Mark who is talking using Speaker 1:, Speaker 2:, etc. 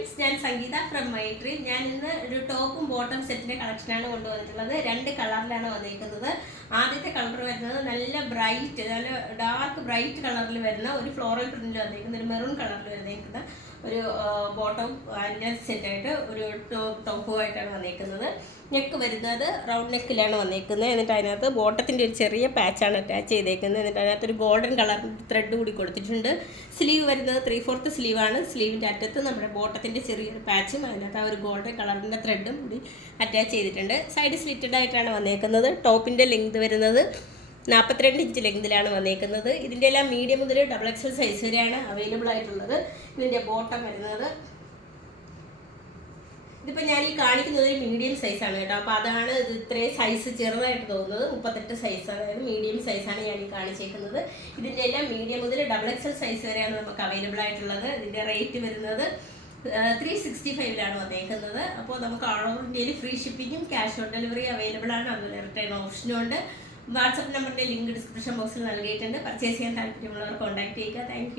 Speaker 1: Friends ഞാൻ സംഗീത from my Maitri ഞാൻ ഇന്ന് ഒരു ടോപ്പും ബോട്ടം സെറ്റിന്റെ കളക്ഷനാണ് കൊണ്ടുവന്നിട്ടുള്ളത്. രണ്ട് കളറിലാണ് വന്നിരിക്കുന്നത്. ആദ്യത്തെ കളർ വരുന്നത് നല്ല ബ്രൈറ്റ് നല്ല ഡാർക്ക് ബ്രൈറ്റ് കളറിൽ വരുന്ന ഒരു ഫ്ലോറൽ പ്രിന്റിൽ വന്നിരിക്കുന്ന ഒരു മെറൂൺ കളറിൽ വന്നിരിക്കുന്ന ഒരു ബോട്ടം അതിന്റെ സെറ്റായിട്ട് ഒരു ടോപ്പുമായിട്ടാണ് വന്നിരിക്കുന്നത്. നെക്ക് വരുന്നത് റൗണ്ട് നെക്കിലാണ് വന്നിരിക്കുന്നത്. എന്നിട്ട് അതിനകത്ത് ബോട്ടത്തിന്റെ ഒരു ചെറിയ പാച്ചാണ് അറ്റാച്ച് ചെയ്തേക്കുന്നത്. എന്നിട്ട് അതിനകത്ത് ഒരു ഗോൾഡൻ കളർ ത്രെഡ് കൂടി കൊടുത്തിട്ടുണ്ട്. സ്ലീവ് വരുന്നത് ത്രീ ഫോർത്ത് സ്ലീവാണ് സ്ലീവിന്റെ അറ്റത്ത് നമ്മുടെ ബോട്ടത്തിന്റെ ചെറിയൊരു പാച്ചും അതിനകത്ത് ആ ഒരു ഗോൾഡൻ കളറിന്റെ ത്രെഡും കൂടി അറ്റാച്ച് ചെയ്തിട്ടുണ്ട്. സൈഡ് സ്ലിറ്റഡ് ആയിട്ടാണ് വന്നേക്കുന്നത്. ടോപ്പിന്റെ ലെങ്ത് വരുന്നത് നാൽപ്പത്തിരണ്ട് ഇഞ്ച് ലെങ്തിലാണ് വന്നേക്കുന്നത്. ഇതിന്റെ എല്ലാം മീഡിയം മുതൽ ഡബിൾ എക്സൽ സൈസ് വരെയാണ് അവൈലബിൾ ആയിട്ടുള്ളത്. ഇതിന്റെ ബോട്ടം വരുന്നത് ഇതിപ്പോൾ ഞാൻ ഈ കാണിക്കുന്നത് ഒരു മീഡിയം സൈസാണ് കേട്ടോ. അപ്പോൾ അതാണ് ഇത് ഇത്രയും സൈസ് ചെറുതായിട്ട് തോന്നുന്നത്. മുപ്പത്തെട്ട് സൈസ് അതായത് മീഡിയം സൈസാണ് ഞാൻ ഈ കാണിച്ചേക്കുന്നത്. ഇതിന്റെ എല്ലാം മീഡിയം മുതൽ ഡബിൾ എക്സൽ സൈസ് വരെയാണ് നമുക്ക് അവൈലബിൾ ആയിട്ടുള്ളത്. ഇതിന്റെ റേറ്റ് വരുന്നത് ത്രീ സിക്സ്റ്റി ഫൈവിലാണ് വന്നേക്കുന്നത്. അപ്പോൾ നമുക്ക് ഓൾ ഓവർ ഇന്ത്യയിൽ ഫ്രീ ഷിപ്പിങ്ങും ക്യാഷ് ഓൺ ഡെലിവറി അവൈലബിൾ ആണ്. അതുപോലെ റിട്ടേൺ ഓപ്ഷനും ഉണ്ട്. വാട്സപ്പ് നമ്പറിന്റെ ലിങ്ക് ഡിസ്ക്രിപ്ഷൻ ബോക്സിൽ നൽകിയിട്ടുണ്ട്. പർച്ചേസ് ചെയ്യാൻ താല്പര്യമുള്ളവർ കോൺടാക്ട് ചെയ്യുക. താങ്ക്